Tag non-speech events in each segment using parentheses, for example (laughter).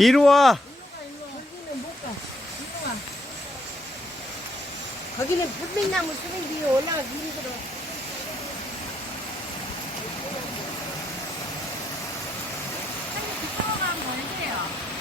이리 와. 거기는 불빛나무 수면 위에 올라가기 힘들어. 공일이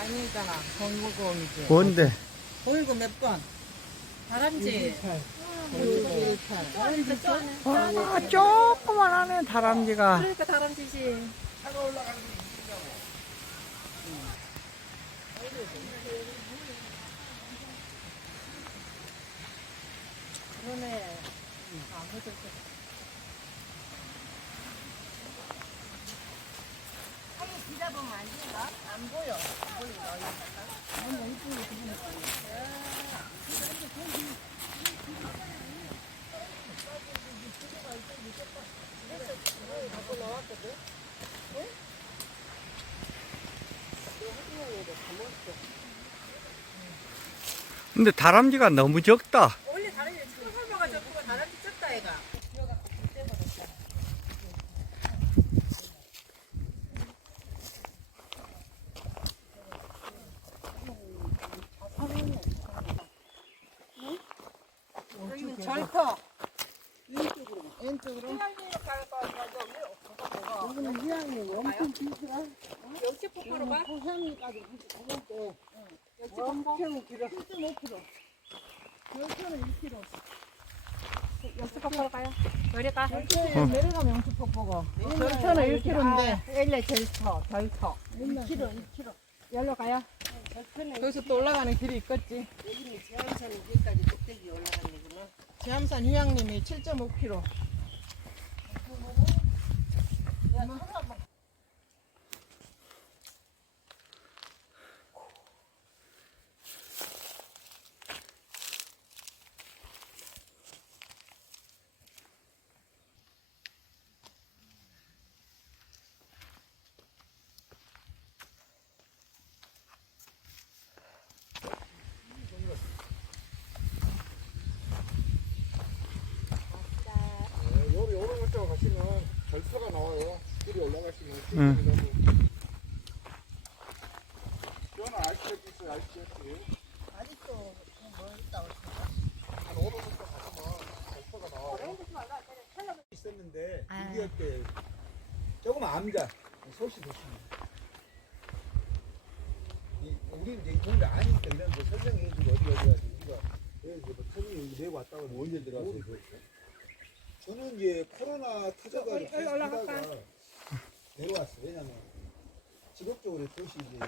아니잖아. 공일공이지. 뭔데? 공일공 몇 번? 다람쥐. 공일공 1팔. 아, 조그만 하네, 다람쥐가. 그러니까 다람쥐지. 그러네. 아무도 근데 다람쥐가 너무 적다. 원래 다람쥐 삶아가지고 그거 다람쥐 쪘다 얘가. 여기는 절터. 왼쪽으로. 왼쪽으로. 여기는 휴양림 엄청 길더라. 역시 폭포로 가? 고향리까지 가고 역시 폭포. 엄청 길어. 1.5km. 열차는 1km. 역시 폭포로 가요. 요리 가. 내려가면 영수 폭포가. 절터는 1km인데. 옛날 절터, 절터. 2km, 2km. 열로 가요. 거기서 또 올라가는 길이 있겠지. 여기는 제한산 위까지 꼭대기 올라가는 거구나. 지암산 휴양림이 7.5km. 네, 곳쪽 가시면 절터가 나와요. 길이 올라가시면 응. 저는 아이스팩 있어요. 아이스팩. 아직도 뭐 있다고. 한 오른 곳쪽 가시면 절터가 나와요. 있었는데 아. 6.25 때 조금 압니다. 소시 좋습니다. 이, 우리 이제 이 동네 아니까 이런 거 설명해주고 어디 어디 가서 우리가 여기 뭐 터미 여기 내고 왔다고 뭐 언제 들어갔어요? 저는 이제 코로나 터져가지고 여기 계속 올라갈까? 하다가 내려왔어요. 왜냐면 직업적으로 도시 이제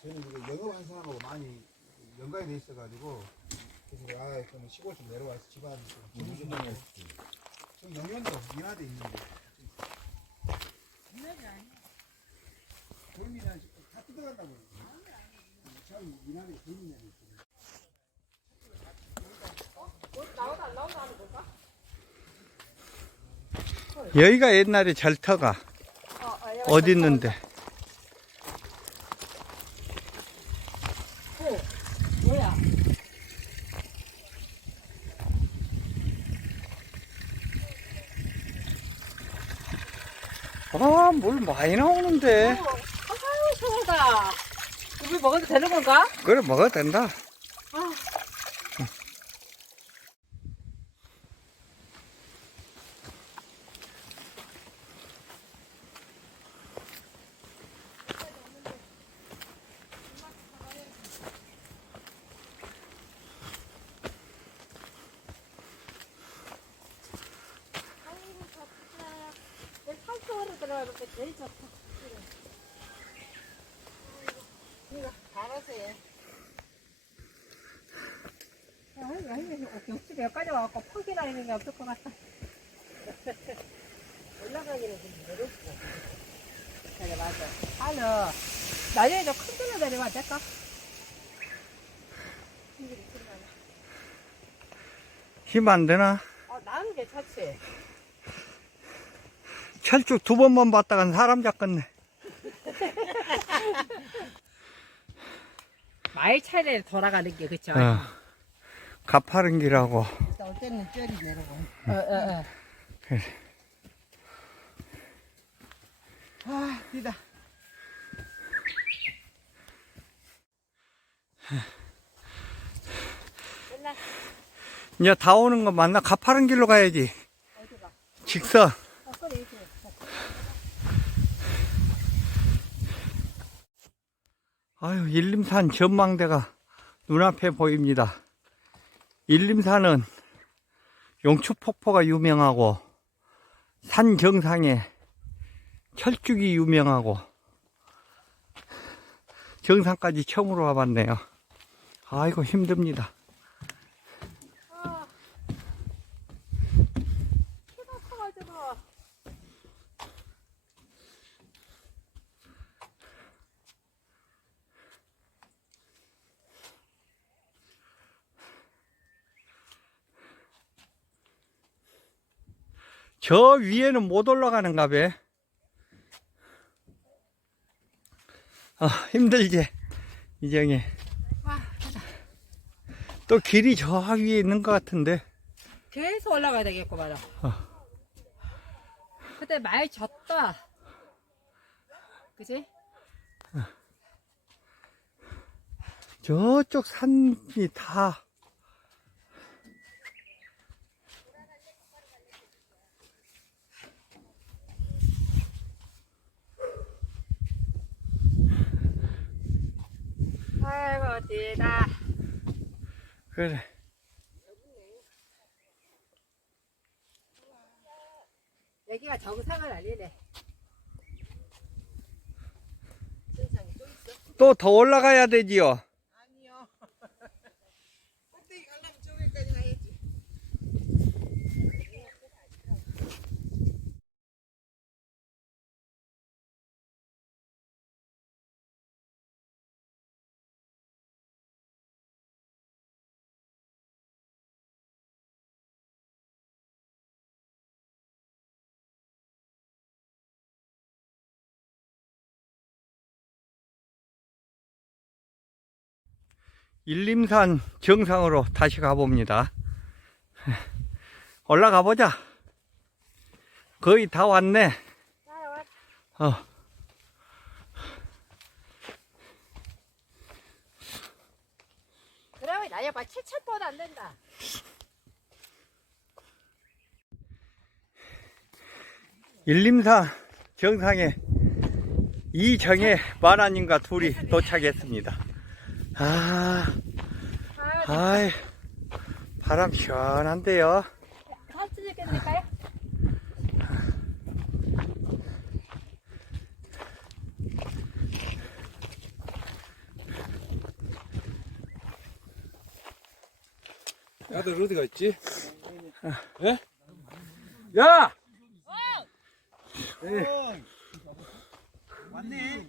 저는 이제 영업한 사람하고 많이 연관이 돼 있어가지고 그래서 아 그러면 시골 좀 내려와서 집안 좀 공부 좀 하고 저 영연도 인하대 있는데. 돌미나 다 뜯어간다고. 참 인하대 돌미나 있거든 여기가 옛날에 절터가 어디 있는데? 뭐야? 아, 물 많이 나오는데. 아유, 시원하다. 우리 먹어도 되는 건가? 그래, 먹어도 된다. 내 들어가니까 제일 좋다. 알아서 해. 야, 육수 여기까지 와갖고 퍽이나 있는 게 없을 것 같다. 올라가기는 좀 어렵고. 그래, 맞아. 알어. 나중에 저큰 데로 내려와, 될까? 힘 안 되나? 어, 나 그지? 철쭉 두 번만 봤다간 사람 잡겠네. 마일 차례 돌아가는 게 그쵸? 어. 가파른 길하고. 올 때는 쩌리 내려가. 어, 어, 어. 아, 뒤다. 이제 다 오는 거 맞나? 가파른 길로 가야지. 직선. 어, 그래, 그래. 아유, 일림산 전망대가 눈앞에 보입니다. 일림산은 용추폭포가 유명하고, 산 정상에 철쭉이 유명하고, 정상까지 처음으로 와봤네요. 아이고, 힘듭니다. 키가 커가지고. 저 위에는 못 올라가는가 봐. 아, 힘들지, 이정이. 와, 또 길이 저 위에 있는 것 같은데. 계속 올라가야 되겠구만. 어. 그때 많이 졌다. 그지? 저쪽 산이 다. 뒤다. 그래. 여기가 정상은 아니네. 또 더 올라가야 되지요. 꼭대기 가려면 저기까지 가야지. 일림산 정상으로 다시 가봅니다. (laughs) 올라가 보자. 거의 다 왔네. 어. 그러면 나야 봐. 7천보다 안 된다. 일림산 정상에 이정혜 마라님과 둘이 도착했습니다. 아, 아, 아이, 바람 시원한데요. 야들 어디 갔지? 예? 야! 왔네.